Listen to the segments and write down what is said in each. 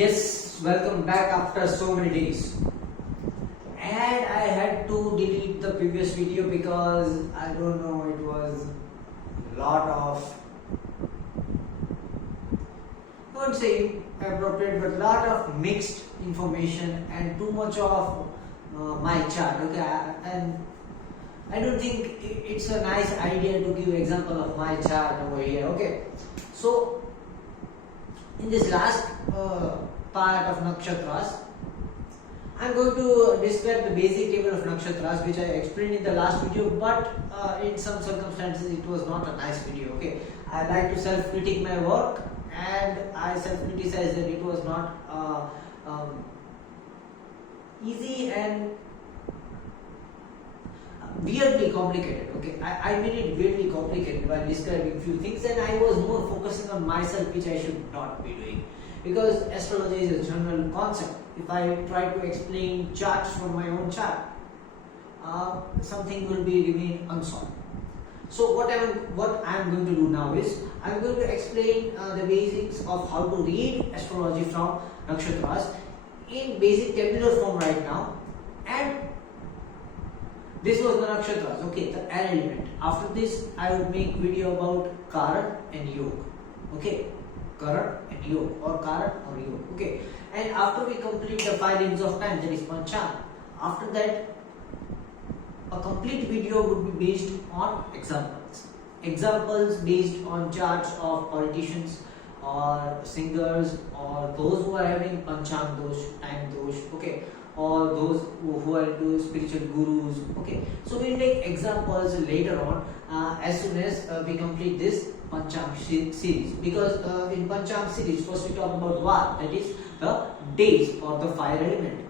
Yes, welcome back after so many days. And I had to delete the previous video because I don't know, it was a lot of, I won't say appropriate, but lot of mixed information and too much of my chart. Okay, and I don't think it's a nice idea to give example of my chart over here. Okay, so in this last part of nakshatras, I'm going to describe the basic table of nakshatras which I explained in the last video, but in some circumstances it was not a nice video. Okay, I like to self-critique my work, and I self-criticize that it was not easy and weirdly complicated. Okay, I made it weirdly complicated while describing few things, and I was more focusing on myself, which I should not be doing, because astrology is a general concept. If I try to explain charts from my own chart, something will be remain unsolved. So what I am going to do now is I am going to explain the basics of how to read astrology from nakshatras in basic tabular form right now. And this was the nakshatras, okay, the air element. After this, I would make video about Karan and Yog, okay, Karan and Yog, or Karan or Yog, okay. And after we complete the 5 limbs of time, that is Pancham, after that, a complete video would be based on examples based on charts of politicians or singers or those who are having Pancham dosh, time dosh, okay, or those who are into spiritual gurus. Okay, so we'll take examples later on as soon as we complete this Pancham series, because in Pancham series first we talk about Var, that is the days or the fire element.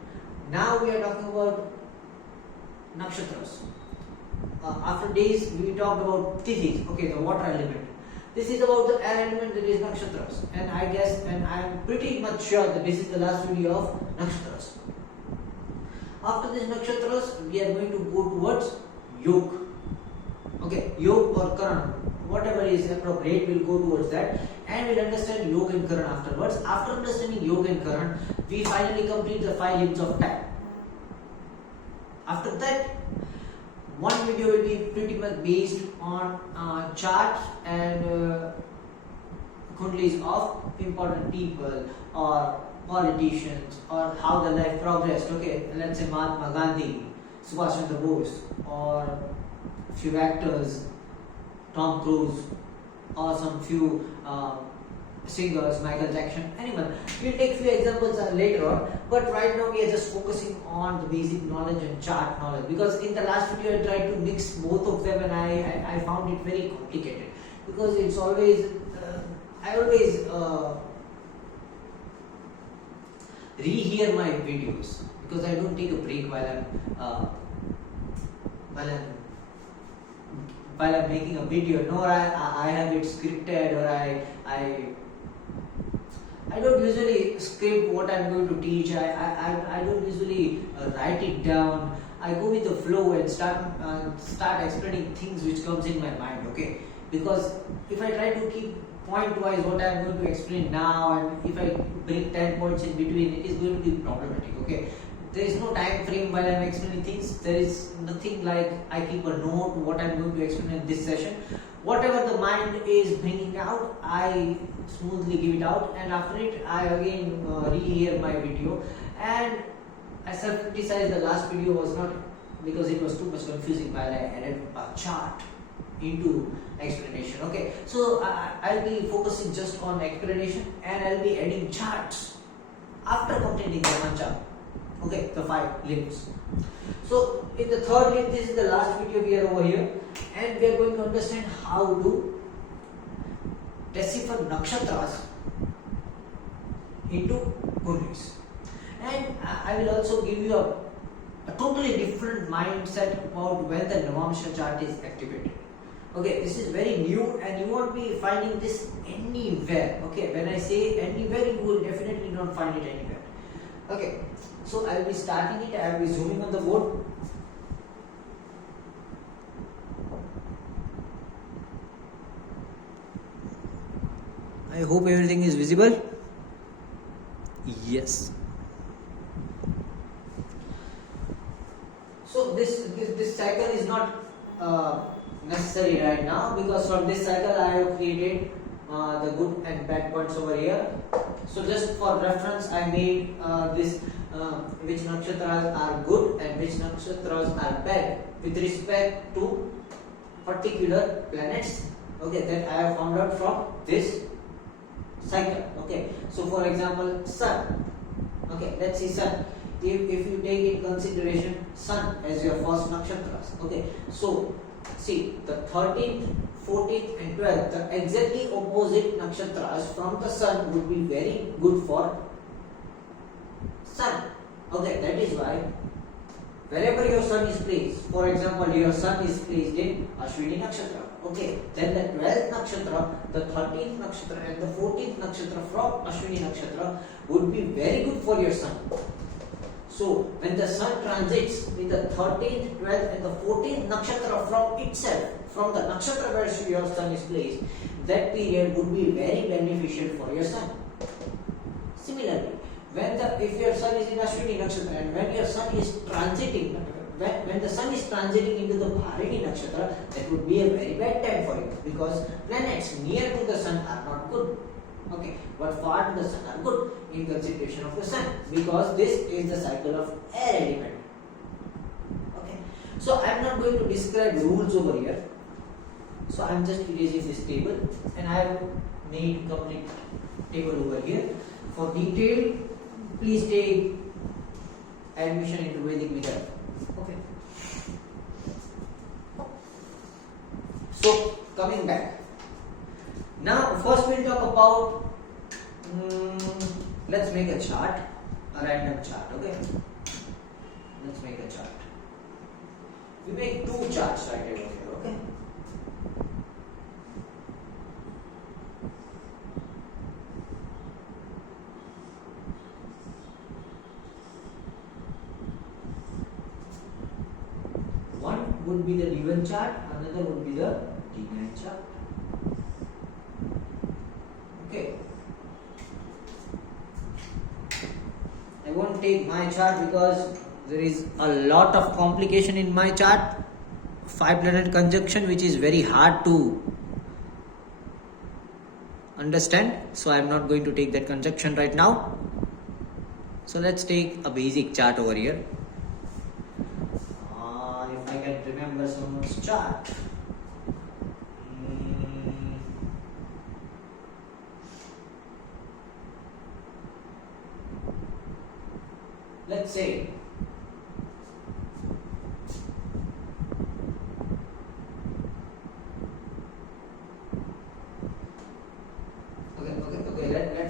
Now we are talking about nakshatras. After days we talked about Tithis, okay, the water element. This is about the air element, that is nakshatras, and I guess, and I am pretty much sure that this is the last video of nakshatras. After this nakshatras, we are going to go towards Yog. Okay, Yog or Karan, whatever is appropriate, we'll go towards that, and we'll understand Yog and Karan afterwards. After understanding Yog and Karan, we finally complete the 5 limbs of time. After that, one video will be pretty much based on charts and kundlis of important people or politicians, or how the life progressed. Okay, let's say Mahatma Gandhi, Subhash Chandra Bose, or few actors, Tom Cruise, or some few singers, Michael Jackson, anyone. We'll take few examples later on, but right now we are just focusing on the basic knowledge and chart knowledge, because in the last video I tried to mix both of them, and I found it very complicated, because it's always I always rehear my videos, because I don't take a break while I'm making a video, nor I have it scripted, or I don't usually script what I'm going to teach. I don't usually write it down. I go with the flow and start explaining things which comes in my mind. Okay, because if I try to keep point wise what I am going to explain now, and if I bring 10 points in between, it is going to be problematic. Okay, there is no time frame while I am explaining things. There is nothing like I keep a note what I am going to explain in this session. Whatever the mind is bringing out, I smoothly give it out, and after it I again rehear my video, and I self-criticize the last video was not, because it was too much confusing while I added a chart into explanation. Okay, so I'll be focusing just on explanation, and I'll be adding charts after completing the Pancham. Okay, the 5 limbs. So in the 3rd limb, this is the last video we are over here, and we are going to understand how to decipher nakshatras into kundlis. And I will also give you a totally different mindset about when the Navamsha chart is activated. Okay, this is very new, and you won't be finding this anywhere. Okay, when I say anywhere, you will definitely not find it anywhere. Okay, so I will be starting it. I will be zooming on the board. I hope everything is visible. Yes. So this cycle is not necessary right now, because from this cycle I have created the good and bad points over here. So just for reference I made this which nakshatras are good and which nakshatras are bad with respect to particular planets, okay, that I have found out from this cycle. Okay, so for example sun, okay, let's see sun. If you take in consideration sun as your first nakshatras, okay, so see the 13th, 14th and 12th, the exactly opposite nakshatras from the sun would be very good for sun. Okay, that is why wherever your sun is placed, for example your sun is placed in Ashwini nakshatra, okay, then the 12th nakshatra, the 13th nakshatra and the 14th nakshatra from Ashwini nakshatra would be very good for your sun. So when the sun transits in the 13th, 12th and the 14th nakshatra from itself, from the nakshatra where your sun is placed, that period would be very beneficial for your sun. Similarly, if your sun is in Ashwini nakshatra and when your sun is transiting, when the sun is transiting into the Bharini nakshatra, that would be a very bad time for you, because planets near to the sun are not good. Okay, but far to the sun are good in consideration of the sun, because this is the cycle of air element. Okay, so I am not going to describe rules over here. So I am just erasing this table and I have made complete table over here. For detail, please take admission into Vedic method. Okay. So coming back. Now first we'll talk about let's make a chart, a random chart, okay? Let's make a chart. We make two charts right over here, okay? One would be the D1 chart, another would be the D9 chart. Okay. I won't take my chart because there is a lot of complication in my chart. 5-planet conjunction which is very hard to understand. So I am not going to take that conjunction right now. So let's take a basic chart over here. If I can remember someone's chart. Let's say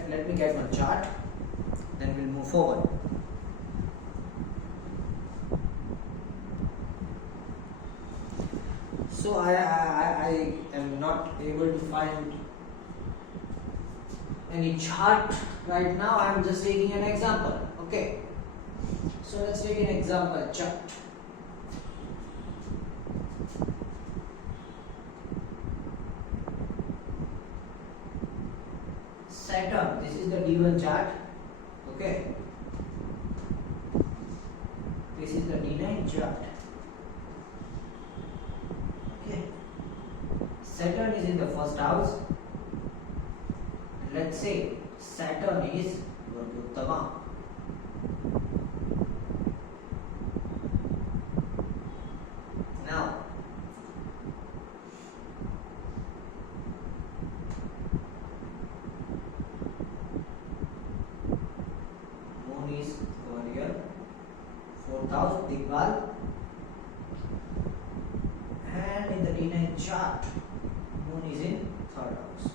let me get one chart, then we'll move forward. So I am not able to find any chart right now. I am just taking an example. Okay. So let's take an example chart. Saturn, this is the D1 chart. Okay. This is the D9 chart. Okay. Saturn is in the first house. Let's say Saturn is Vargottama. Now, Moon is over here, 4th house, Digval, and in the D9 chart, Moon is in 3rd house.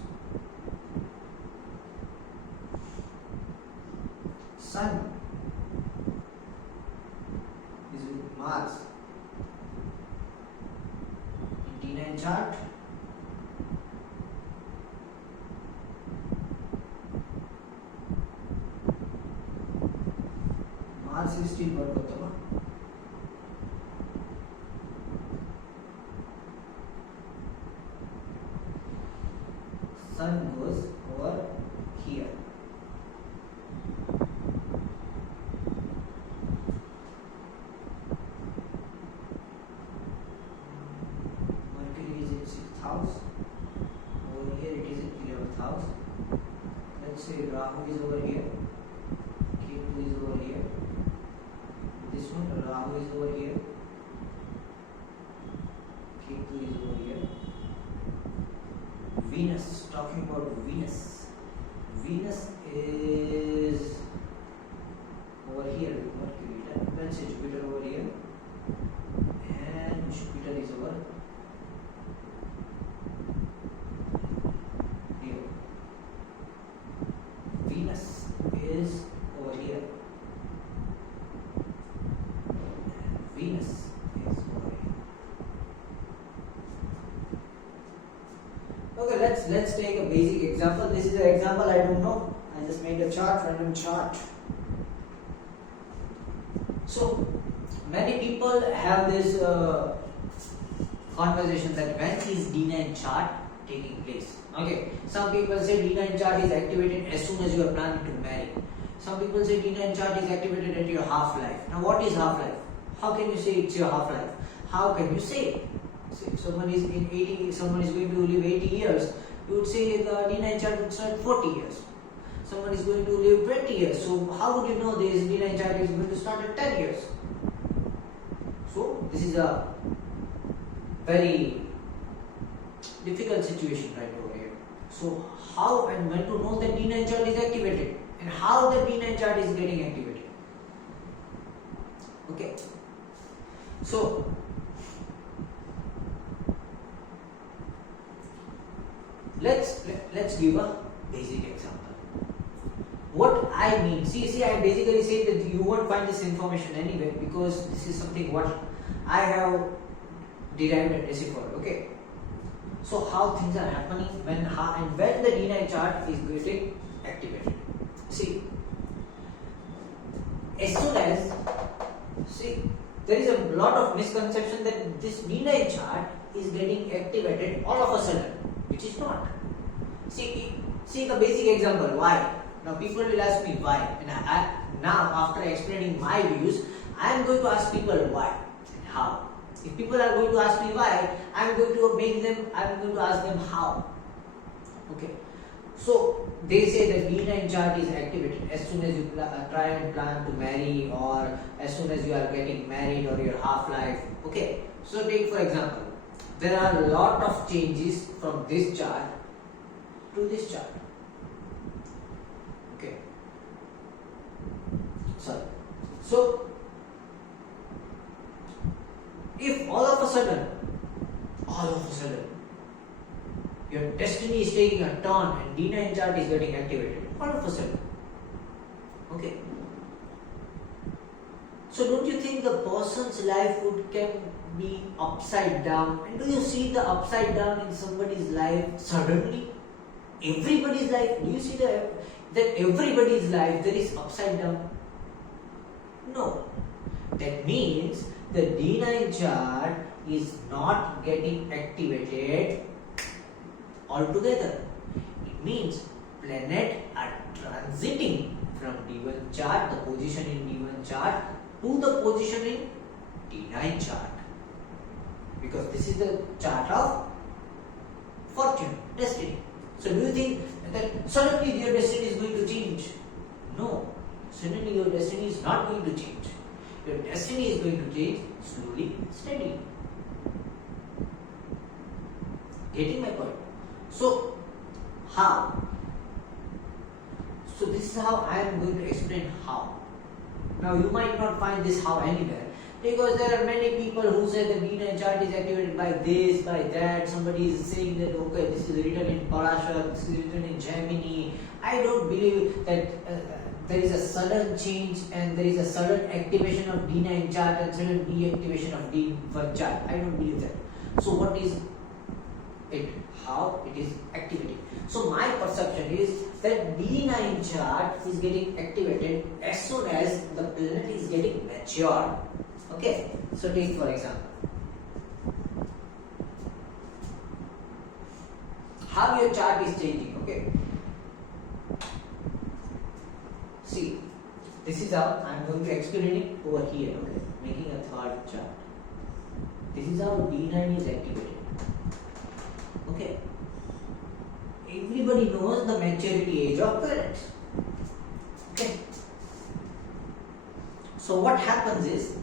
Sun is with Mars. D9 chart, Mars is still Vargottama. Sun goes over here. house. Let's say Rahu is over here, Ketu is over here, this one Rahu is over here, Ketu is over here. Venus, talking about Venus. Venus is over here with Mercury. Let's say Jupiter over here, and Jupiter is over here. Venus is over here, and Venus is over here. Okay, let's take a basic example. This is an example I don't know. I just made a chart, random chart. So many people have this conversation that when is D9 chart taking place? Okay, some people say D9 chart is activated as soon as you are planning to marry. Some people say D9 chart is activated at your half-life. Now what is half-life? How can you say it's your half-life? How can you say? So if someone is in 80, someone is going to live 80 years, you would say the D9 chart would start 40 years. Someone is going to live 20 years. So how would you know this D9 chart is going to start at 10 years? So this is a very difficult situation right over here. So how and when to know that D9 chart is activated and how the D9 chart is getting activated? Okay. So let's give a basic example. What I mean, see, I basically say that you won't find this information anywhere because this is something what I have derived at Decipher. Okay. So how things are happening when the D9 chart is getting activated. See, as soon as there is a lot of misconception that this D9 chart is getting activated all of a sudden, which is not. See the basic example, why? Now people will ask me why, and now after explaining my views, I am going to ask people why and how. If people are going to ask me why, I am going to ask them how. Okay. So they say that D9 chart is activated as soon as you try and plan to marry, or as soon as you are getting married, or your half-life. Okay. So take for example, there are a lot of changes from this chart to this chart. Okay. Sorry. So if all of a sudden your destiny is taking a turn and D9 chart is getting activated, all of a sudden, okay. So don't you think the person's life can be upside down? And do you see the upside down in somebody's life suddenly? Everybody's life, do you see that everybody's life there is upside down? No. That means the D9 chart is not getting activated altogether. It means planets are transiting from D1 chart, the position in D1 chart, to the position in D9 chart. Because this is the chart of fortune, destiny. So do you think that suddenly your destiny is going to change? No. Suddenly your destiny is not going to change. Your destiny is going to change slowly, steadily. Getting my point? So, how? So this is how I am going to explain how. Now you might not find this how anywhere, because there are many people who say the D9 chart is activated by this, by that. Somebody is saying that okay, this is written in Parashar, this is written in Gemini. I don't believe that there is a sudden change and there is a sudden activation of D9 chart and sudden deactivation of D1 chart. I don't believe that. So what is it? How it is activated? So my perception is that D9 chart is getting activated as soon as the planet is getting mature. Okay, so take for example, how your chart is changing. Okay, see, this is how I am going to explain it over here. Okay, making a third chart. This is how D9 is activated. Okay, everybody everybody knows the maturity age of planets. Okay. So what happens is,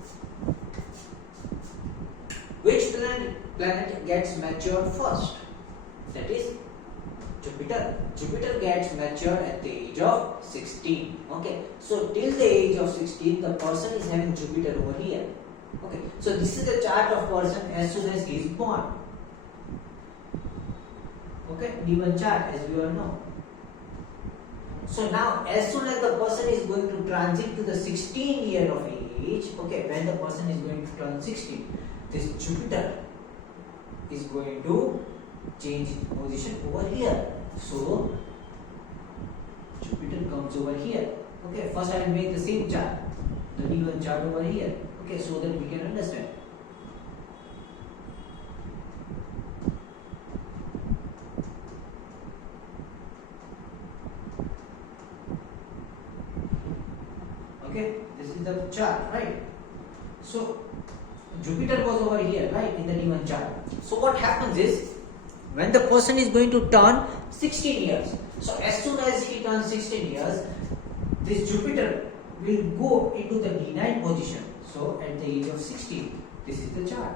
which planet gets matured first? That is Jupiter. Jupiter gets matured at the age of 16. Okay. So till the age of 16, the person is having Jupiter over here. Okay. So this is the chart of person as soon as he is born. Okay. D1 chart, as we all know. So now, as soon as the person is going to transit to the 16 year of age, okay, when the person is going to turn 16, this Jupiter is going to change its position over here. So Jupiter comes over here. Okay, first I will make the same chart, the D1 chart over here. Okay, so that we can understand. Okay, this is the chart, right? So Jupiter was over here, right, in the D1 chart. So what happens is, when the person is going to turn 16 years, so as soon as he turns 16 years, this Jupiter will go into the D9 position. So at the age of 16, this is the chart.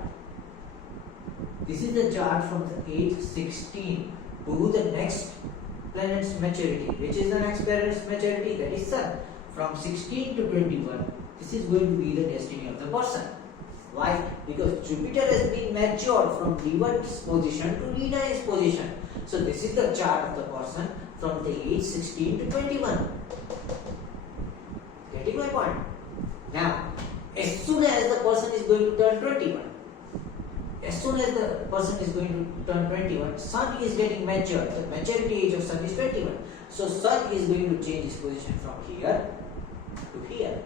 This is the chart from the age 16 to the next planet's maturity. Which is the next planet's maturity? That is Sun. From 16 to 21, this is going to be the destiny of the person. Why? Because Jupiter has been matured from D1's position to D9's position. So this is the chart of the person from the age 16 to 21. Getting my point? Now, as soon as the person is going to turn 21, as soon as the person is going to turn 21, Sun is getting matured. The maturity age of Sun is 21. So Sun is going to change its position from here to here.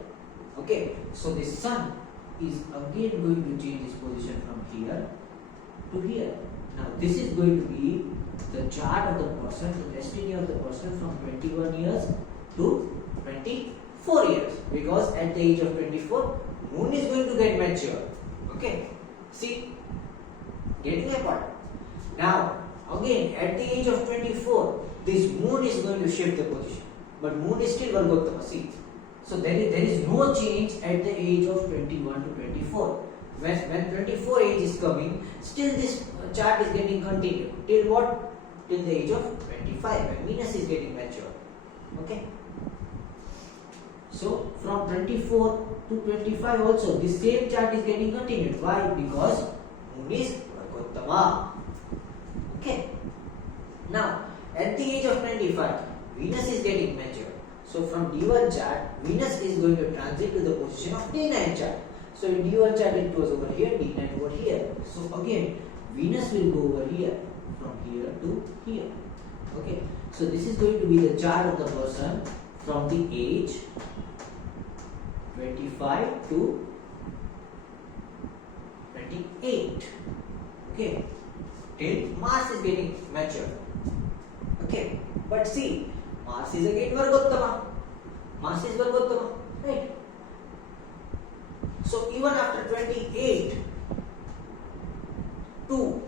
Okay, so this Sun is again going to change its position from here to here. Now this is going to be the chart of the person, the destiny of the person from 21 years to 24 years. Because at the age of 24, Moon is going to get mature. Okay, see, getting my point? Now again at the age of 24, this Moon is going to shift the position, but Moon is still Vargottama. See, so there is no change at the age of 21 to 24. When 24 age is coming, still this chart is getting continued. Till what? Till the age of 25, when Venus is getting mature. Okay. So from 24 to 25 also, this same chart is getting continued. Why? Because Moon is Vargottama. Okay. Now, at the age of 25, Venus is getting mature. So from D1 chart, Venus is going to transit to the position of D9 chart. So in D1 chart it was over here, D9 over here. So again, Venus will go over here, from here to here. Okay. So this is going to be the chart of the person from the age 25 to 28. Okay. Till Mars is getting mature. Okay. But see, Mars is again Vargottama. Mars is Vargottama, right? So even after 28 to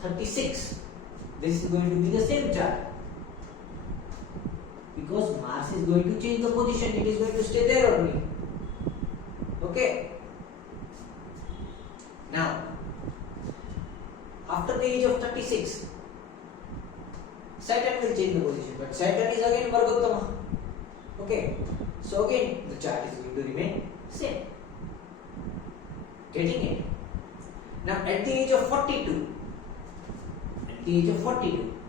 36, this is going to be the same chart. Because Mars is going to change the position, it is going to stay there only. Okay. Now, after the age of 36, Saturn will change the position, but Saturn is again Vargottama. Okay, so again the chart is going to remain same. Getting it? Now at the age of 42,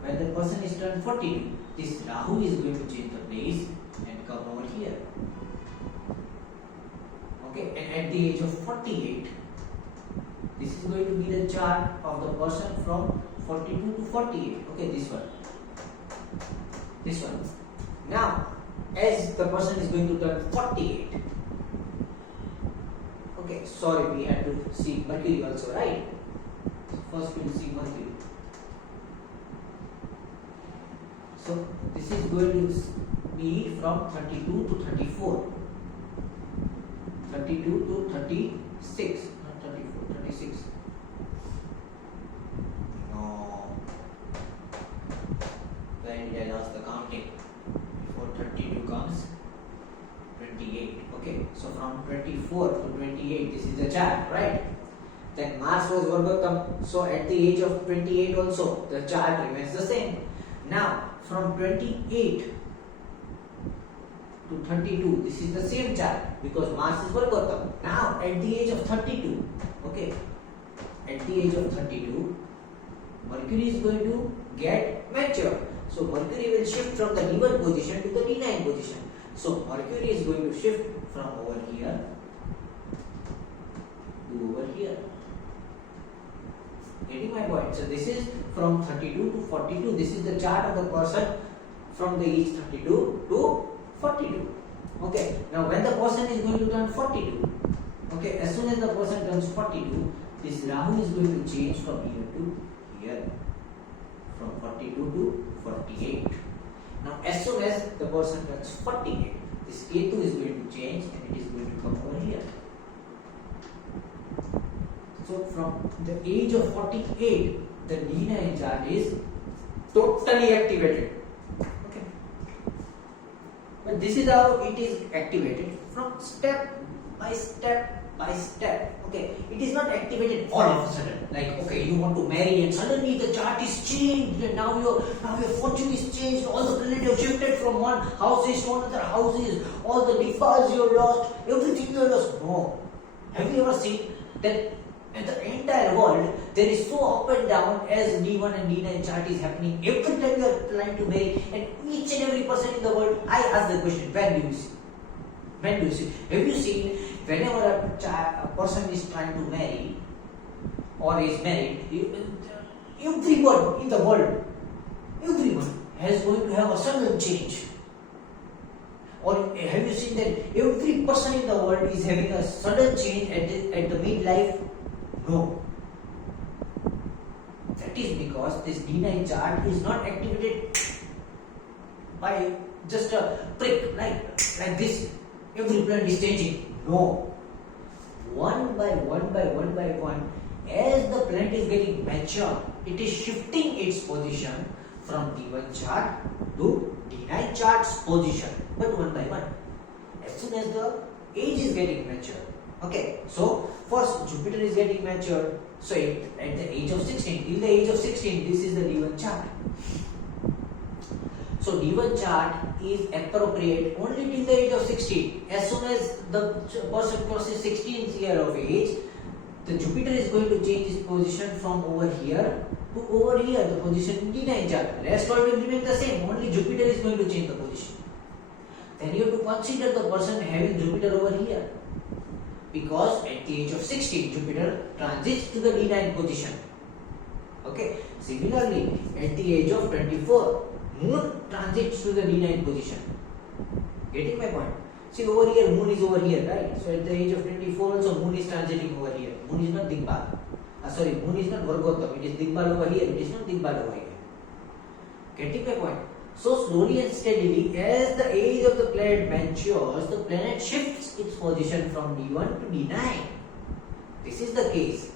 when the person is turned 42, this Rahu is going to change the place and come over here. Okay, and at the age of 48, this is going to be the chart of the person from 42 to 48. Okay, this one. Now, as the person is going to turn 48, okay, sorry, we had to see Mercury also, right? First we will see Mercury. So this is going to be from 32 to 34, 32 to 36, not 34, 36. No, when did 32 comes 28. Okay, so from 24 to 28, this is the chart, right? Then Mars was Vargotam, so at the age of 28 also the chart remains the same. Now from 28 to 32, this is the same chart because Mars is Vargotam. Now at the age of 32, okay, at the age of 32, Mercury is going to get mature. So Mercury will shift from the D1 position to the D9 position. So Mercury is going to shift from over here to over here. Getting my point? So this is from 32 to 42. This is the chart of the person from the age 32 to 42. Okay. Now when the person is going to turn 42, okay, as soon as the person turns 42, this Rahu is going to change from here to here, from 42 to 48. Now as soon as the person turns 48, this Ketu is going to change and it is going to come over here. So from the age of 48, the D9 chart is totally activated. Okay. But this is how it is activated from step by step by step. Okay. It is not activated all of a sudden. Like, okay, you want to marry and suddenly the chart is changed and now your fortune is changed. All the planets have shifted from one houses to another houses. All the dibbas you lost, everything you lost. No. Have you ever seen that? In the entire world, there is so up and down as D1 and D9 chart is happening. Every time you are planning to marry, and each and every person in the world, I ask the question, when do you see? When do you see? Have you seen whenever a person is trying to marry or is married, everyone in the world, everyone is going to have a sudden change. Or have you seen that every person in the world is having a sudden change at the midlife? No. That is because this D9 chart is not activated by just a prick like this. Every planet is changing. No. One by one, as the planet is getting mature, it is shifting its position from D1 chart to D9 chart's position. But one by one. As soon as the age is getting mature. Okay, so first Jupiter is getting mature. So at the age of 16, till the age of 16, this is the D1 chart. So D1 chart is appropriate only till the age of 16. As soon as the person crosses 16th year of age, the Jupiter is going to change its position from over here to over here, the position in D9 chart. Rest all will remain the same, only Jupiter is going to change the position. Then you have to consider the person having Jupiter over here. Because at the age of 16, Jupiter transits to the D9 position. Okay. Similarly, at the age of 24, Moon transits to the D9 position. Getting my point? See, over here, Moon is over here, right? So at the age of 24 also, Moon is transiting over here. Moon is not Digbal. Moon is not Vargotam. It is Digbal over here. It is not Digbal over here. Getting my point? So slowly and steadily, as the age of the planet matures, the planet shifts its position from D1 to D9. This is the case.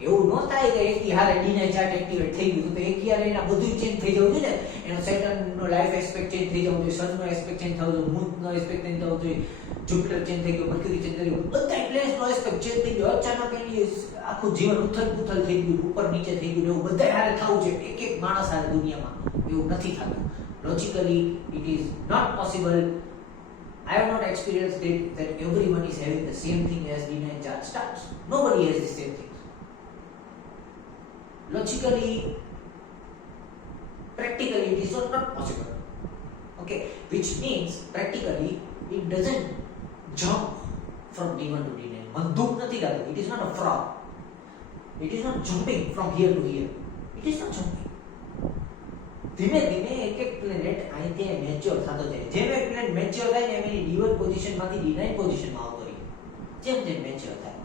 એવું ન થાય કે એક હારે D9 chart activate થઈ ગયું તો એક યાર એના બધું ચેન્જ થઈ જવું જોઈએ ને. એનો સેટર્નનો લાઈફ એસ્પેક્ટ ચેન્જ થઈ જવું જોઈએ, સનનો એસ્પેક્ટ ચેન્જ થવું જોઈએ, મૂનનો એસ્પેક્ટ ચેન્જ થવું જોઈએ, જુપિટર ચેન્જ થઈ ગયું, મર્ક્યુરી ચેન્જ થઈ ગયું, બધા પ્લેનેટ્સનો એસ્પેક્ટ ચેન્જ થઈ ગયો. અચાનક એની આખું જીવન ઉથલ-પુથલ થઈ ગયું, ઉપર નીચે થઈ ગયું. એવું બધા હારે થવું છે એક માણસ હારે દુનિયામાં. એવું નથી થતું. Logically, it is not possible. I have not experienced it that everyone is having the same thing as D9 chart starts. Nobody has the same thing. Logically, practically, it is not possible. Okay, which means practically it doesn't jump from D1 to D9. Manduk nathi lagtu. It is not a frog. It is not jumping from here to here. It is not jumping. ધીમે ધીમે એક એક planet અહીંથી mature થતો જાય. જેમ એક planet mature થાય એમ એની D1 પોઝિશનમાંથી D9 પોઝિશનમાં આવતો રહે. જેમ જેમ મેચ્યોર થાય.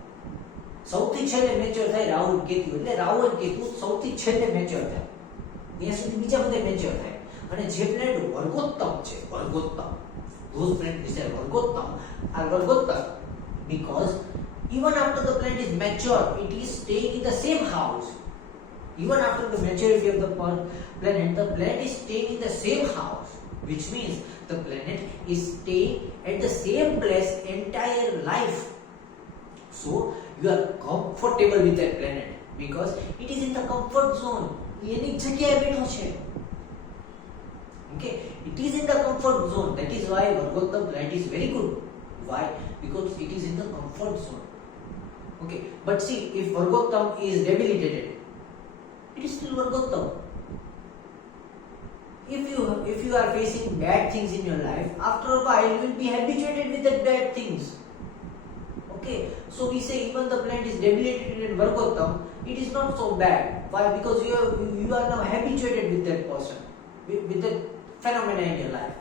સૌથી છેલ્લે મેચ્યોર થાય રાહુ કેતુ. એટલે રાહુ અને કેતુ સૌથી છેલ્લે મેચ્યોર થાય. ત્યાં સુધી બીજા બધા મેચ્યોર થાય. અને જે પ્લેનેટ વર્ગોત્તમ છે, વર્ગોત્તમ, those planets which are વર્ગોત્તમ are વર્ગોત્તમ because even after the planet is mature, it is staying in the same house. Even after the maturity of the planet is staying in the same house. which means the planet is staying at the same place entire life. So you are comfortable with that planet because it is in the comfort zone. એની જગ્યાએ બેઠો છે. Okay, it is in the comfort zone. That is why Vargottam planet is very good. Why? Because it is in the comfort zone. Okay, but see, if Vargottam is debilitated, it is still Vargottam. If you are facing bad things in your life, after a while you will be habituated with that bad things. Okay, so we say even the planet is debilitated in Vargottam, it is not so bad. Why? Because you are now habituated with that person, with that phenomena in your life.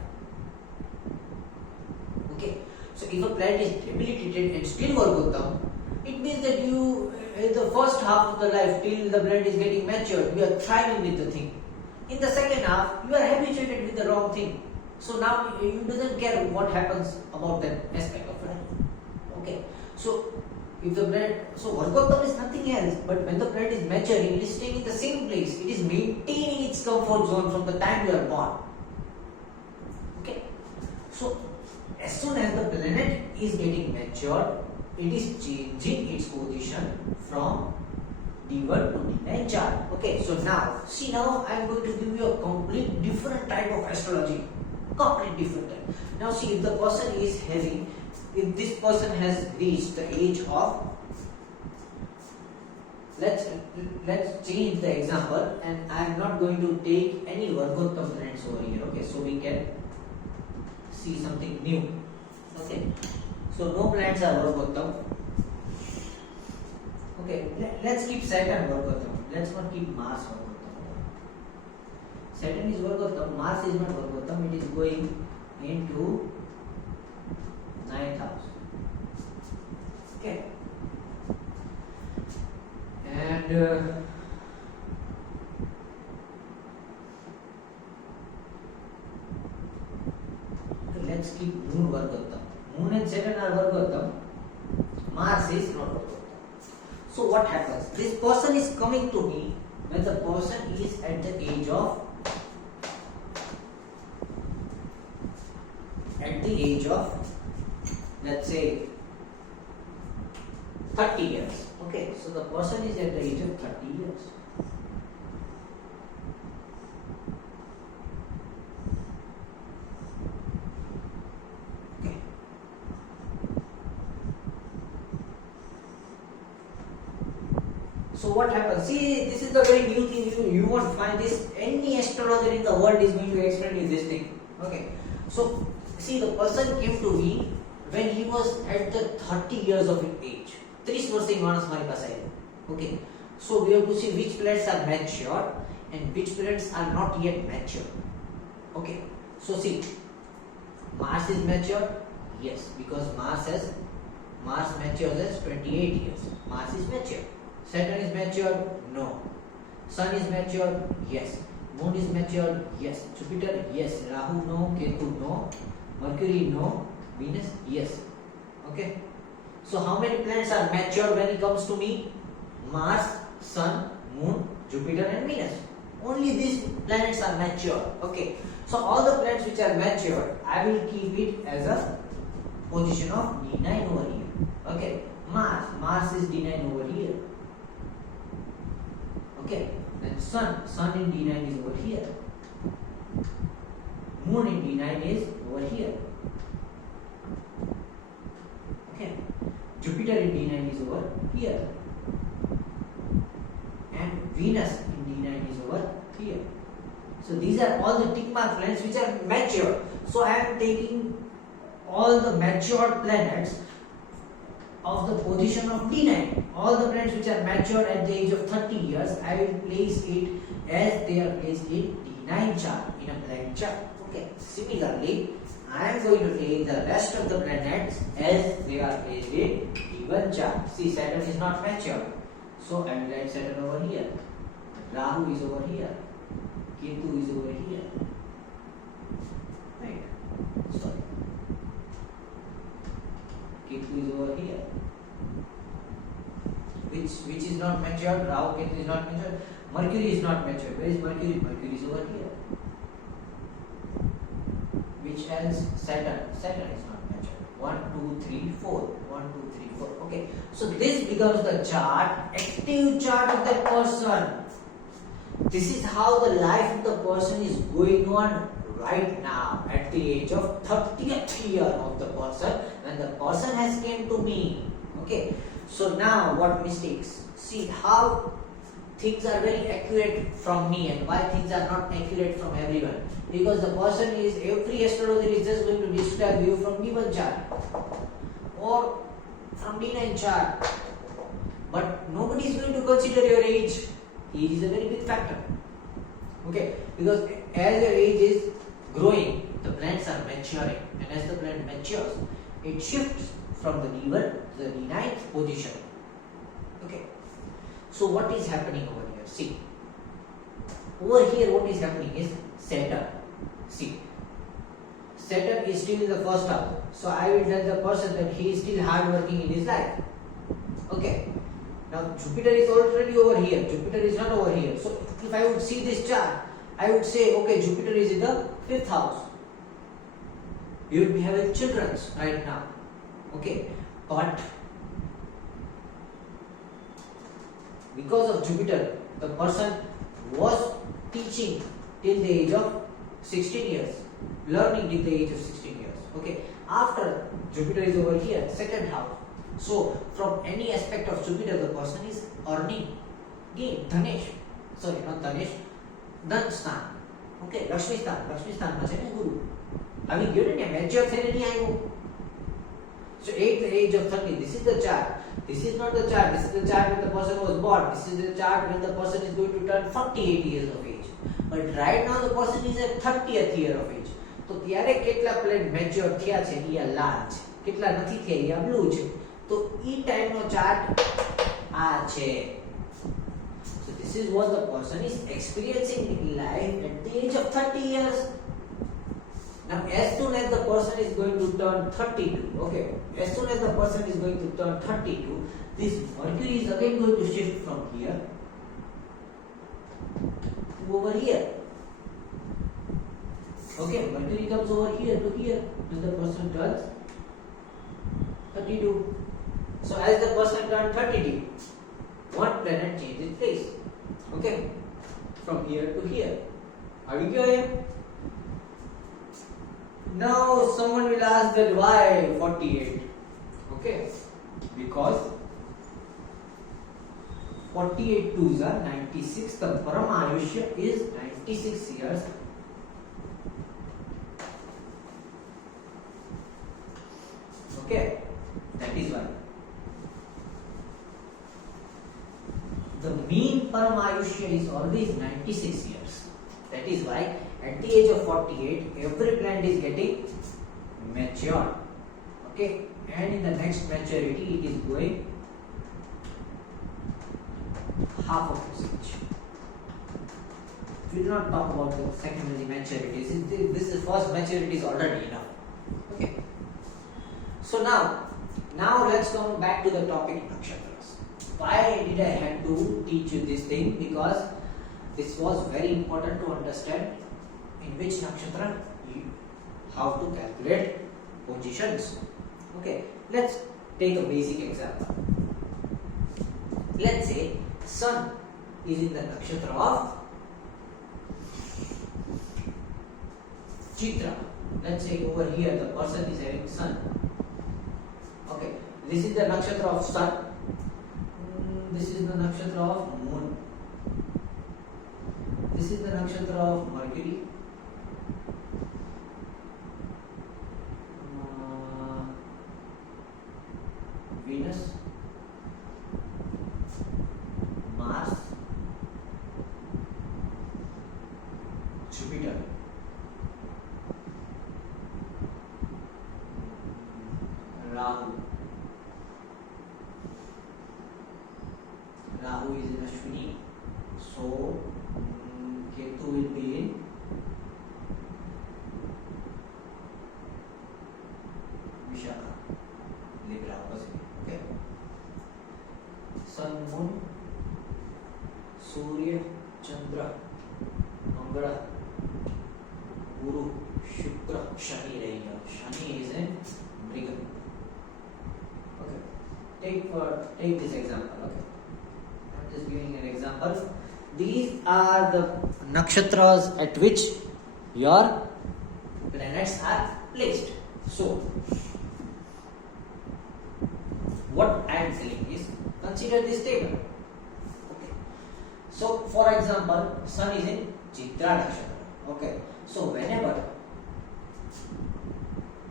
Okay, so if a planet is debilitated and still Vargottam, it means that you, in the first half of the life till the planet is getting matured, you are thriving with the thing. In the second half, you are habituated with the wrong thing. So now you doesn't care what happens about that aspect of life. Okay, so if the planet, so Vargottam is nothing else, but when the planet is maturing, it is staying in the same place. It is maintaining its comfort zone from the time you are born. Okay, so as soon as the planet is getting matured, it is changing its position from D1 to D9 chart. Okay, so now see, now I am going to give you a complete different type of astrology. Complete different type. Now see, if the person is having, if this person has reached the age of, let's change the example, and I am not going to take any Vargottam planets over here. Okay, so we can see something new. Okay, so no planets are Vargottam. Okay, let's keep Saturn Vargottam. Let's not keep Mars Vargottam. Saturn is Vargottam, Mars is not Vargottam. It is going into 9th house. Okay, and let's keep Moon Vargottam. Moon and Saturn are Vargottam. Mars is not Vargottam. So what happens? This person is coming to me when the person is at the age of, let's say 30 years. Okay, so the person is at the age of 30 years. Okay. So what happens? See, this is the very new thing. You won't find this. Any astrologer in the world is going to explain you this thing. Okay. So see, the person came to me when he was at the 30 years of age. 30 વર્ષની માણસ મારી પાસે આવ્યો. Okay, so we have to see which planets are mature and which planets are not yet mature. Okay, so see, Mars is mature, yes, because Mars matures as 28 years. Mars is mature. Saturn is mature, no. Sun is mature, yes. Moon is mature, yes. Jupiter, yes. Rahu, no. Ketu, no. Mercury, no. Venus, yes. Okay, so how many planets are mature when it comes to me? Mars, Sun, Moon, Jupiter and Venus. Only these planets are mature. Okay, so all the planets which are mature, I will keep it as a position of D9 over here. Okay, Mars is D9 over here. Okay, then Sun in D9 is over here. Moon in D9 is over here. Okay, Jupiter in D9 is over here, and Venus in D9 is over here. So these are all the tick mark planets which are mature. So I am taking all the matured planets of the position of D9. All the planets which are matured at the age of 30 years, I will place it as they are placed in D9 chart, in a planet chart. Okay, similarly, I am going to take the rest of the planets as they are placed in D1 chart. See, Saturn is not mature, so I will write Saturn over here. Rahu is over here. Ketu is over here. Right? Sorry. Ketu is over here. Which is not mature? Rahu, Ketu is not mature. Mercury is not mature. Where is Mercury? Mercury is over here. which else? Saturn. Saturn is not mature. 1, 2, 3, 4. 1, 2, 3, 4. Okay. So this becomes the chart, active chart of that person. This is how the life of the person is going on right now at the age of 30th year of the person, when the person has came to me. Okay. So now what mistakes? See how things are very accurate from me and why things are not accurate from everyone. Because the person is, every astrologer is just going to describe you from given chart or from D9 chart. But nobody is going to consider your age. Age is a very big factor. Okay, because as your age is growing, the planets are maturing, and as the planet matures, it shifts from the D1 to the D9th position. Okay, so what is happening over here? See, over here what is happening is Saturn. See, Saturn is still in the first house, so I will tell the person that he is still hard working in his life. Okay. Now Jupiter is already over here. Jupiter is not over here. So if I would see this chart, I would say, okay, Jupiter is in the 5th house. You will be having children right now. Okay, but because of Jupiter, the person was teaching till the age of 16 years, learning till the age of 16 years. Okay, after Jupiter is over here, 2nd house. So from any aspect of Jupiter, the person is earning gain. Dhanesh, sorry, not Dhanesh, Dhan Sthan. Okay, Lakshmi Sthan. Lakshmi Sthan માં છે ને ગુરુ. આવી ગયો ને mature થઈને નહીં આવ્યો. So at the age of 30, this is the chart. This is not the chart. This is the chart when the person was born. This is the chart when the person is going to turn 48 years of age. But right now the person is at 30th year of age. તો ત્યારે કેટલા plane mature થયા છે એ લાલ છે, કેટલા નથી થયા એ blue છે. તો ઈ ટાઈમનો ચાર્ટ આ છે. So this is what the person is experiencing in life at the age of 30 years. Now as soon as the person is going to turn 32, okay, as soon as the person is going to turn 32, this Mercury is again going to shift from here to over here. Okay, Mercury comes over here to here when the person turns 32. So as the person turns 32, one planet changes place. Okay, from here to here. Are we clear? Now someone will ask that why 48? Okay, because 48 twos are 96. The Paramayushya is 96 years. Okay, that is why. The mean Paramayushya is always 96 years. That is why at the age of 48, every planet is getting mature. Okay, and in the next maturity, it is going half of its age. We will not talk about the secondary maturities. This is first maturity is already enough. Okay. So now let's come back to the topic nakshatras. Why did I have to teach you this thing? Because this was very important to understand in which nakshatra how to calculate positions. Okay, let's take a basic example. Let's say Sun is in the nakshatra of Chitra. Let's say over here the person is having Sun. Okay, this is the nakshatra of Sun. This is the nakshatra of Moon. This is the nakshatra of Mercury. Venus, Mars, Jupiter, Rahu. Rahu is in Ashwini, so Ketu will be in Vishakha, Libra opposite. Okay. Sun, Moon, Surya, Chandra, Mangala, Guru, Shukra, Shani रहेगा. Shani is in Mriga. Okay. Take this example. Okay. I'm just giving an example. These are the nakshatras at which your planets are placed. So, what I am saying is, consider this table. Okay. So, for example, Sun is in Chitra nakshatra. Okay. So, whenever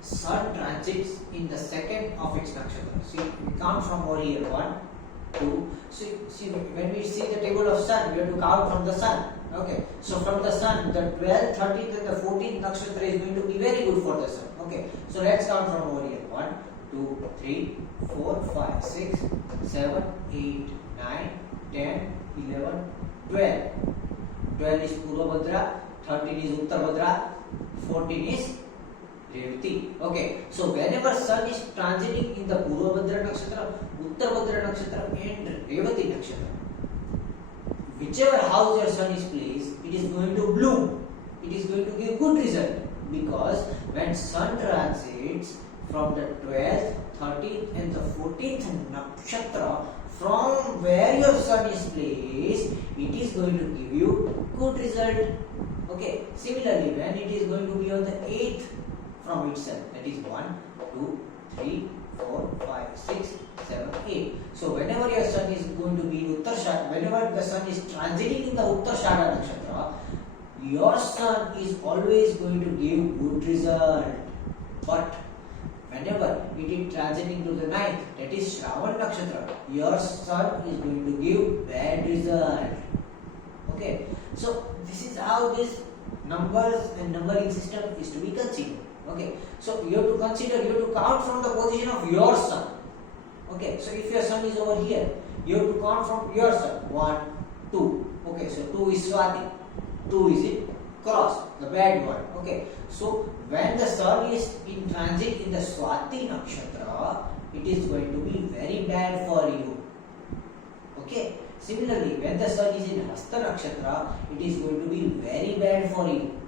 Sun transits in the second of its nakshatra, see, we count from over here 1, 2. See, when we see the table of Sun, we have to count from the Sun. Okay, so from the Sun, the 12th, 13th, and the 14th nakshatra is going to be very good for the Sun. Okay, so let's count from over here 1, 2, 3, 4, 5, 6, 7, 8, 9, 10, 11, 12. 12 is Purvabhadra, 13 is Uttarabhadra, 14 is Revati. Okay, so whenever Sun is transiting in the Purvabhadra nakshatra, Uttarabhadra nakshatra and Revati nakshatra, whichever house your Sun is placed, it is going to bloom. It is going to give good result, because when Sun transits from the 12th, 13th and the 14th nakshatra, from where your Sun is placed, it is going to give you good result. Okay, similarly, when it is going to be on the 8th from itself, that is 1, 2, 3, 4, 5, 6, 7, 8. So whenever your Sun is going to be in Uttarashada, whenever the Sun is transiting in the Uttarashada nakshatra, your Sun is always going to give good result. But whenever it is transiting to the 9th, that is Shravan nakshatra, your Sun is going to give bad result. Okay, so this is how this numbers and numbering system is to be considered. Okay, so you have to consider, you have to count from the position of your Sun. Okay, so if your Sun is over here, you have to count from your Sun. 1, 2. Okay, so 2 is Swati. 2 is it? Cross, the bad one. Okay, so when the Sun is in transit in the Swati nakshatra, it is going to be very bad for you. Okay, similarly, when the Sun is in Hasta nakshatra, it is going to be very bad for you.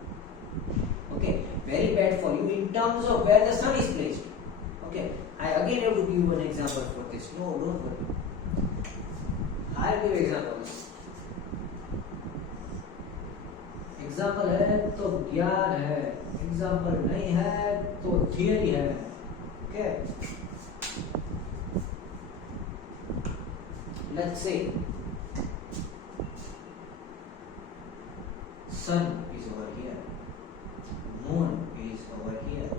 Okay, very bad for you in terms of where the Sun is placed. Okay, I again have to give you an example for this. No, don't worry. I will give examples. Example है तो ज्ञान है, example नहीं है तो theory है. Okay, let's say Sun is over here, Moon is over here,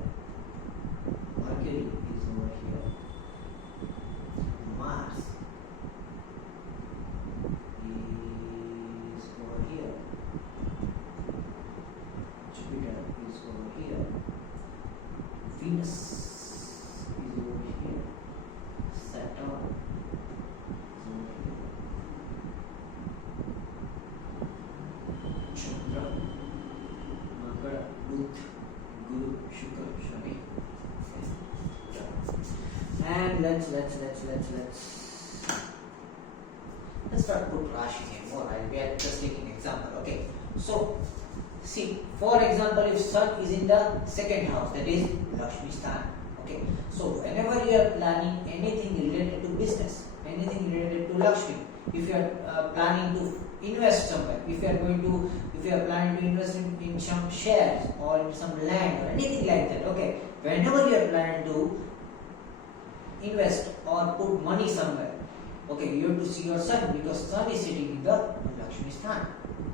Mercury is over here, Mars is over here, Jupiter is over here, Venus is over here, Saturn is over here, Chandra, Mangala, Buddha, Guru, Shukra, Shani. And let's not put Rashi anymore. We are just taking example. Okay, so see, for example, if Sun is in the second house, that is Lakshmi Sthan. Okay, so whenever you are planning anything related to business, anything related to Lakshmi, if you are planning to invest somewhere, if you are planning to invest in some shares or in some land or anything like that, okay, whenever you are planning to invest or put money somewhere, okay, you have to see your Sun, because Sun is sitting in the Lakshmi Sthan.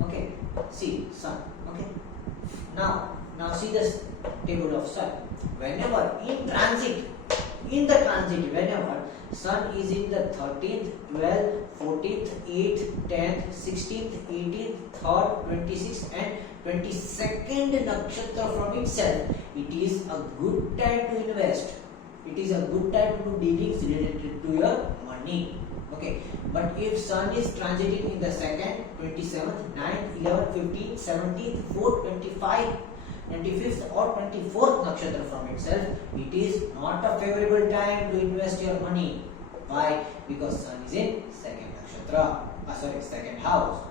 Okay, see Sun. Okay, now see this table of Sun. Whenever in the transit, whenever Sun is in the 13th, 12th, 14th, 8th, 10th, 16th, 18th, 3rd, 26th and 22nd nakshatra from itself, it is a good time to invest. It is a good time to do dealings related to your money. Okay, but if Sun is transiting in the 2nd, 27th, 9th, 11th, 15th, 17th, 4th, 25th, 25th or 24th nakshatra from itself, it is not a favorable time to invest your money. Why? Because Sun is in 2nd nakshatra, second house.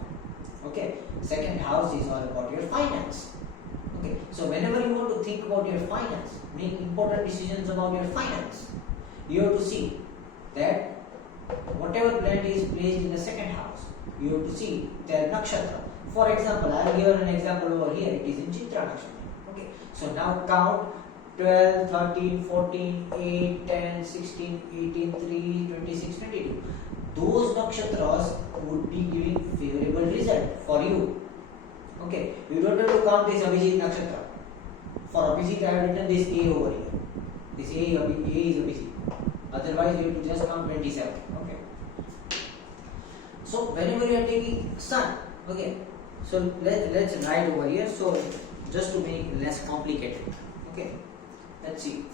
Okay, second house is all about your finance. Okay, so whenever you want to think about your finance, make important decisions about your finance, you have to see that whatever planet is placed in the second house, you have to see their nakshatra. For example, I have given an example over here. It is in Chitra nakshatra. Okay, so now count 12, 13, 14, 8, 10, 16, 18, 3, 26, 22. Those nakshatras would be giving favorable result for you. Okay, you don't have to count this Abhijit nakshatra. For Abhijit, I have written this A over here. This A is Abhijit. Otherwise, you have to just count 27. Okay. So whenever you are taking sun, okay. So let's write over here. So just to make it less complicated. Okay. Let's see.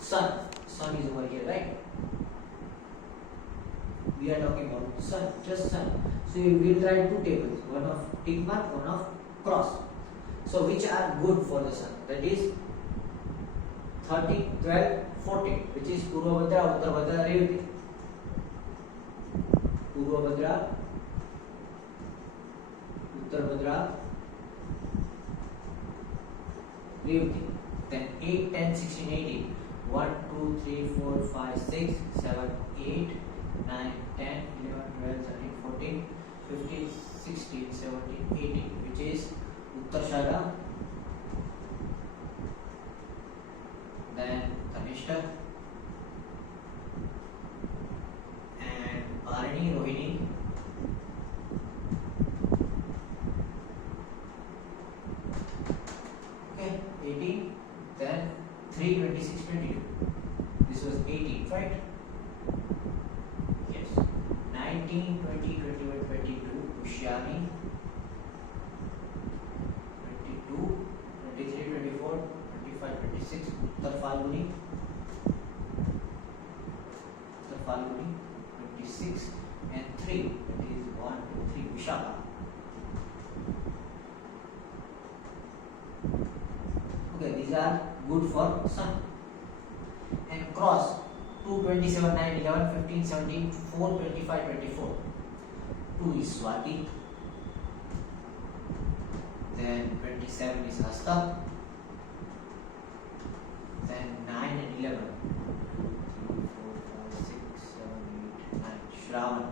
Sun is over here, right? We are talking about sun, just sun. So we will write two tables, one of tick mark, one of cross. So which are good for the sun? That is 13, 12, 14, which is Purva Bhadra, Uttar Bhadra, Revati. Purva Bhadra, Uttar Bhadra, Revati. Then 8, 10, 16, 18. 1, 2, 3, 4, 5, 6, 7, 8, 9, 10, 11, 12, 13, 14, 15, 16, 17, 18, which is Uttarshara, then Tanishta, and Bharani, Rohini, okay, 18, then 3, 26, 22. This was 18, right? Yes. 19, 20, 21, 22, Pushyami, 22, 23, 24, 25, 26, Uttar Falguni, 26, and 3, that is 1, 2, 3, Vishakha. Okay, these are good for sun. And cross 2, 27, 9, 11, 15, 17, 4, 25, 24. 2 is Swati. Then 27 is Hasta. Then 9 and 11. 2, 3, 4, 5, 6, 7, 8, 9. Shravan.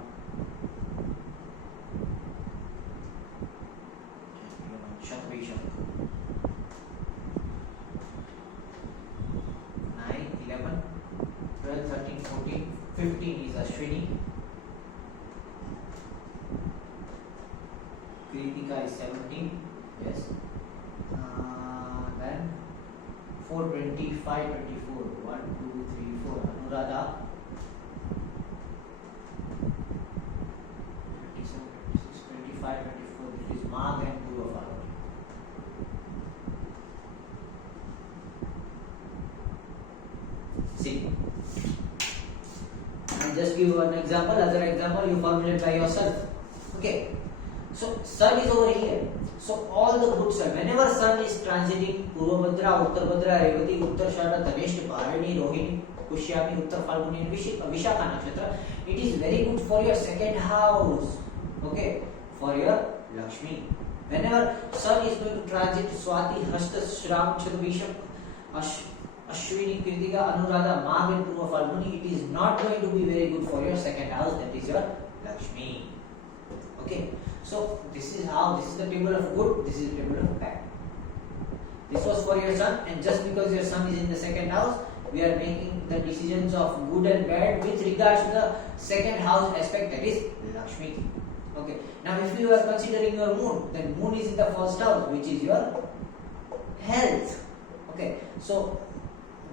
Shatvishak. 9, 11, 12, 13, 14, 15 is Ashwini. Kritika is 17. Yes. Then 4, 25, 24. 1, 2, 3, 4. Anuradha. 27, 26, 25, 24. This is Magh and Purva Falguni. See. I'll just give you one example. Other example you formulate by yourself. Okay. So sun is over here. So all the good sun, whenever sun is transiting Purva Bhadra, Uttar Bhadra, Revati, Uttarshara, Tanishta, Bharani, Rohini, Pushyami, Uttar Falguni, and Vishakha nakshatra, it is very good for your second house. Okay, for your Lakshmi. Whenever sun is going to transit Swati, Hasta, Shravan, Chhatvishak, Ashwini, Kritika, Anuradha, Magh and Purva Falguni, it is not going to be very good for your second house, that is your Lakshmi. Okay, so this is the table of good, this is the table of bad. This was for your sun, and just because your sun is in the second house, we are making the decisions of good and bad with regards to the second house aspect, that is Lakshmi. Okay, now if you are considering your moon, then moon is in the first house, which is your health. Okay, so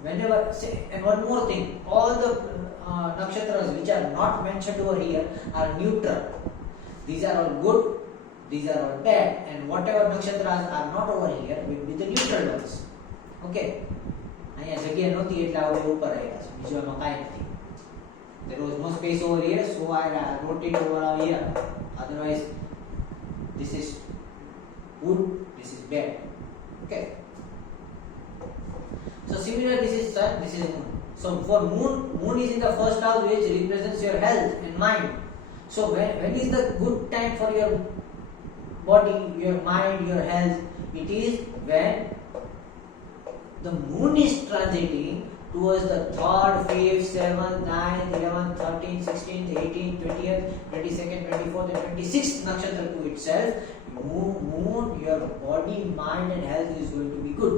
whenever, say, and one more thing, all the nakshatras which are not mentioned over here are neutral. These are all good, these are all bad, and whatever nakshatras are not over here will be the neutral ones. Okay. અહીંયા જગ્યા નહોતી એટલે આપણે ઉપર આવ્યા છે, બીજું એમાં કાંઈ નથી. There was no space over here, so I wrote it over here. Otherwise, this is good, this is bad. Okay. So similar, this is sun, this is moon. So for moon is in the first house, which represents your health and mind. So when is the good time for your body, your mind, your health? It is when the moon is transiting towards the 3rd, 5th, 7th, 9th, 11th, 13th, 16th, 18th, 20th, 22nd, 24th, and 26th nakshatra to itself. Moon, your body, mind, and health is going to be good.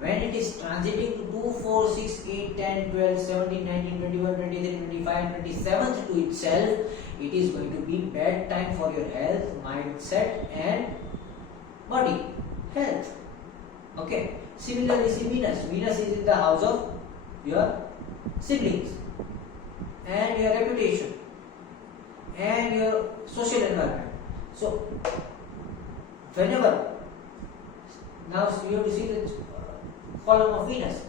When it is transiting to 2, 4, 6, 8, 10, 12, 17, 19, 21, 23, 25, 27th to itself, it is going to be bad time for your health, mindset, and body, health. Okay. Similarly, see Venus. Venus is in the house of your siblings and your reputation and your social environment. So, whenever, now you have to see the column of Venus.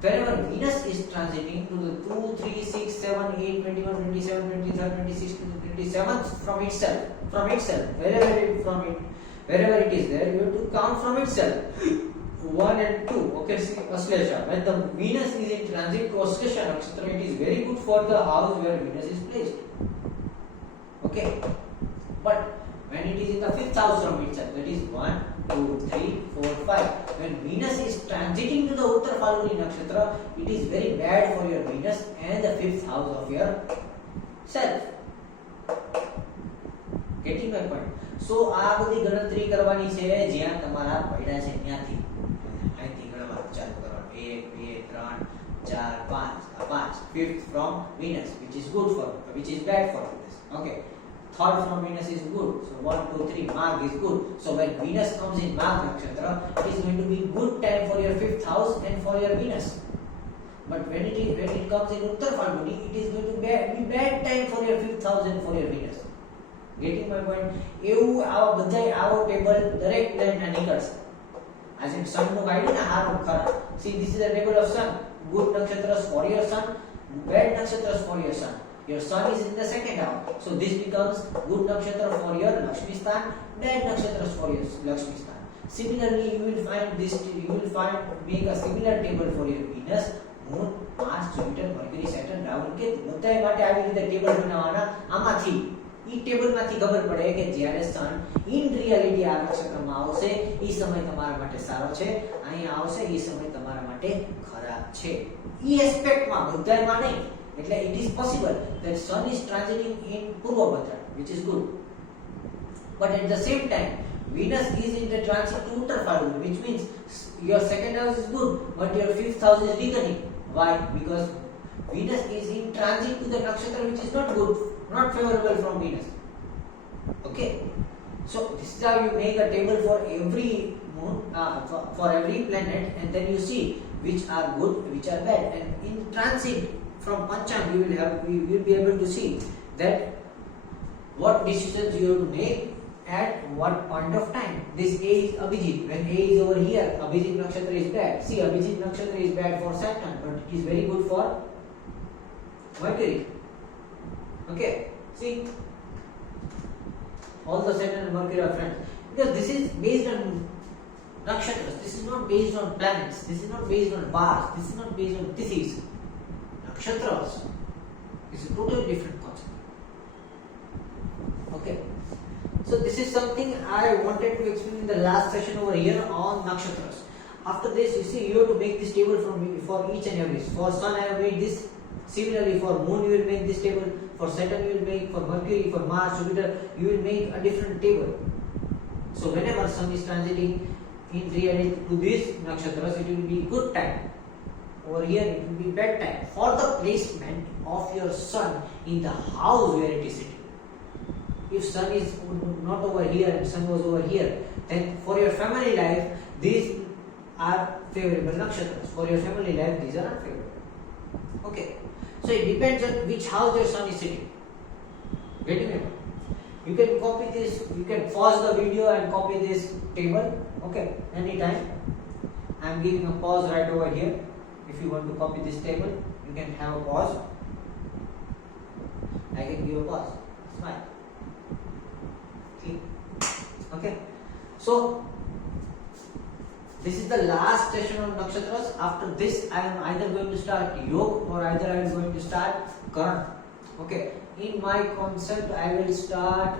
Whenever Venus is transiting to the 2, 3, 6, 7, 8, 21, 27, 23, 26 to the 27th from itself, wherever it is there, you have to count from itself. 1 and 2. Okay, see Aslesha. When the Venus is in transit to Aslesha nakshatra, it is very good for the house where Venus is placed. Okay, but when it is in the 5th house from itself, that is 1, 2, 3, 4, 5. When Venus is transiting to the Uttar Falguni nakshatra, it is very bad for your Venus and the 5th house of your self. Getting my point? So આ બધી ગણતરી કરવાની છે જ્યાં તમારા પડ્યા છે ત્યાંથી અહીંથી ગણવાનું ચાલુ કરવાનું 1 2 3 4 5 5 fifth from Venus, which is good for, which is bad for this. Okay, third from Venus is good, so 1 2 3 Magh is good. So when Venus comes in Magh nakshatra, it is going to be good time for your 5th house and for your Venus. But when it comes in Uttar Falguni, it is going to be bad time for your 5th house and for your Venus. Getting my point? એવું આવા બધાય આવો table દરેક પ્લેનેટના નીકળશે. As in sun નું કાઢ્યું ને હારું ખરા. See, this is the table of sun. Good nakshatras for your sun, bad nakshatras for your sun. Your sun is in the 2nd house, so this becomes good nakshatra for your Lakshmi Sthan, bad nakshatras for your Lakshmi Sthan. Similarly, you will make a similar table for your Venus, Moon, Mars, Jupiter, Mercury, Saturn, Rahu, Ketu. બધાય માટે આવી રીતે table બનાવવાના. આમાંથી ઈ ટેબલમાંથી ખબર પડે કે જ્યારે સન ઇન રિયાલિટી આ નક્ષત્રમાં આવશે ઈ સમય તમારા માટે સારો છે, અહીંયા આવશે ઈ સમય તમારા માટે ખરાબ છે. ઈ એસ્પેક્ટમાં બધાયમાં નહીં. એટલે it is possible that sun is transiting in Purva Bhadra, which is good, but at the same time Venus is in the transit to Uttar Falguni, which means your 2nd house is good but your 5th house is weakening. Why? Because Venus is in transit to the nakshatra which is not good, not favorable from Venus. Okay, so this is how you make a table for every moon, for every planet, and then you see which are good, which are bad, and in transit from Panchang you will be able to see that what decisions you have to make at what point of time. This A is Abhijit. When A is over here, Abhijit nakshatra is bad. See, Abhijit nakshatra is bad for Saturn, but it is very good for Mercury. Okay, see, all the Saturn and Mercury are friends because this is based on nakshatras. This is not based on planets. This is not based on bars. This is not based on tithis. Nakshatras is a totally different concept. Okay, so this is something I wanted to explain in the last session over here on nakshatras. After this, you see, you have to make this table for each and every. For Sun, I have made this. Similarly, for Moon, you will make this table. For Saturn, you will make. For Mercury, for Mars, Jupiter, you will make a different table. So whenever Sun is transiting in reality to this nakshatras, it will be good time. Over here, it will be bad time for the placement of your Sun in the house where it is sitting. If Sun is not over here and Sun was over here, then for your family life, these are favorable nakshatras. For your family life, these are unfavorable. Okay, so it depends on which house your Sun is sitting. Getting it? You can copy this. You can pause the video and copy this table. Okay, anytime. I am giving a pause right over here. If you want to copy this table, you can have a pause. I can give a pause. It's fine. Okay, so this is the last session on nakshatras. After this, I am either going to start Yog or either I am going to start Karan. Okay, in my concept, I will start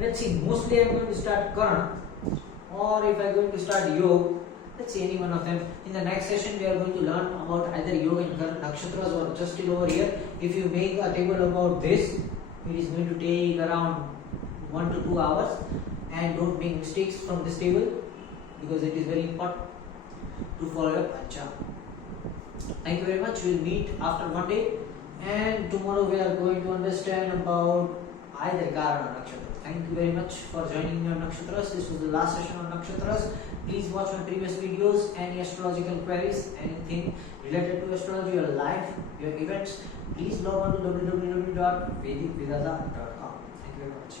Let's see, mostly I'm going to start Karan, or if I'm going to start Yog, let's see any one of them. In the next session, we are going to learn about either Yoga and Karan Nakshatras, or just till over here. If you make a table about this, it is going to take around 1 to 2 hours, and don't make mistakes from this table because it is very important to follow your pancha. Thank you very much. We'll meet after one day, and tomorrow we are going to understand about either Karana or Nakshatra. Thank you very much for joining me on Nakshatras. This was the last session on Nakshatras. Please watch my previous videos. Any astrological queries, anything related to astrology, your life, your events, please log on to www.vedicvedanta.com. Thank you very much.